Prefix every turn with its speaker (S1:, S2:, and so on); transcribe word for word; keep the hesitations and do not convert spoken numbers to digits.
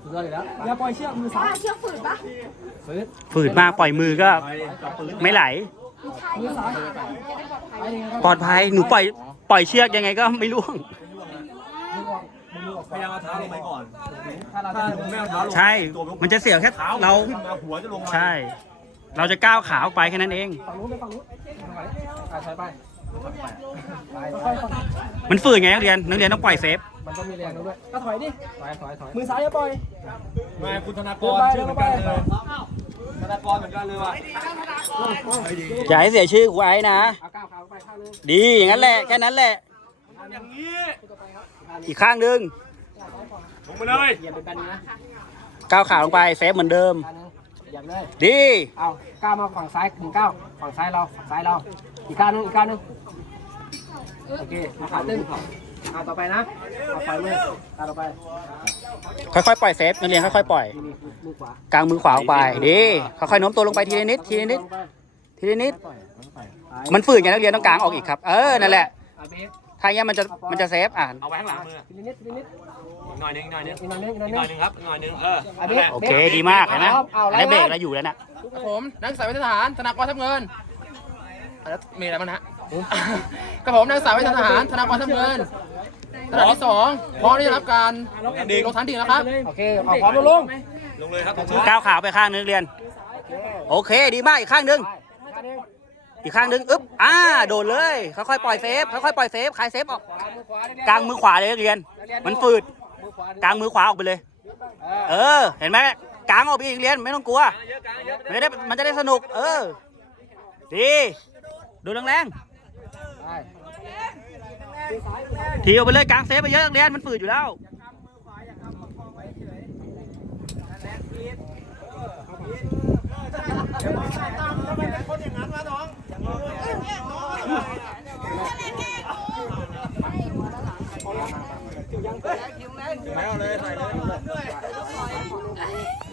S1: ยอดเลยแล้วอย่าปล่อยเชือกมือซ้าย
S2: เชือกฝืนปะ
S1: ฝืน
S3: ฝืนมากปล่อยมือก็ไม่ไหล
S1: มือซ้าย
S3: ปลอดภัยหนูปล่อยปล่อยเชือกยังไงก็ไม่ร่วง
S4: พยายามเอาเท้าลงไปก่อนถ้าไม่เอาเท้าลง
S3: ใช่มันจะเสียวแค่เรา
S4: หัวจะลงมา
S3: ใช่เราจะก้าวขาออกไปแค่นั้นเอง
S1: ฝั่งนู้นไปฝั่งนู้นไปถอยไป
S3: มันฝืนไงนักเรียนนักเรียนต้องปล่อยเซฟ
S1: มันต้องมีแรงด้วยก็ถอยดิถอยถอยถอยมือซ้ายจะปล่อย
S4: มาคุณธนากรชื่อเหมือนกันเลยธนากรเหมือนกันเลยว่ะ
S3: อย่าให้เสียชื่อครูไอ้นะดีอย่างนั้นแหละแค่นั้นแหละ
S4: อย่างนี้
S3: อีกข้างหนึ่ง
S4: ลงไปเลย
S3: ก้าวขาลงไปเซฟเหมือนเดิมดี
S1: เอาก้าวมาฝั่งซ้ายถึงก้าวฝั่งซ้ายเราฝั่งซ้ายเราอีกก้าวนึงอีกก้าวนึงโอเคมาขาตึงเอาต่อไปนะเอาปล่อยมือตาต่อไป
S3: ค่อยๆปล่อยเซฟนักเรียนค่อยๆปล่อยกลางมือขวาออกไปดีค่อยๆโน้มตัวลงไปทีละนิดทีละนิดทีละนิดมันฝืนไงนักเรียนต้องกลางออกอีกครับเออนั่นแหละถ้าอย่างนี้มันจะมันจะเซฟอ่าน
S4: เอาไว้ข้างหลังมือ
S1: ทีละนิดทีละนิด
S4: หน่อยนึงหน่อยนึง
S1: อีกหน่อยนึงอีกหน่อยนึง
S4: หน่อยนึงครับหน่อยนึงเออ
S3: โอเคดีมากเห็นไหมอันนี้เบรกแล้วอยู่แล้วนะ
S5: ผมนักศึกษาวิทยาทหารธนากรทัพเงินมีอะไรบ้างฮะกับผมนักศึกษาวิทยาทหารธนากรทัพเงินระดับที่สองพร้อมที่จะรับการลงทันทีแล้วครับ
S1: โอเคเอาพร้อมลง
S4: ลงเลยครับ
S3: ก้าวขาไปข้างนึงเรียนโอเคดีมากอีกข้างนึงอีกข้างนึงอึ๊บอ่าโดดเลยค่อยๆปล่อยเซฟค่อยๆปล่อยเซฟคลายเซฟออกกลางมือขวาเลยเรียนมันฝืดกลางมือขวาออกไปเลยเออเห็นไหมกลางออกไปอีกเรียนไม่ต้องกลัวมันจะได้มันจะได้สนุกเออดีดูแรงๆทีออกไปเลยกลางเซฟไปเยอะเรียนมันฝืดอยู่แล้ว
S4: ไม่เอาเลยใส่เลย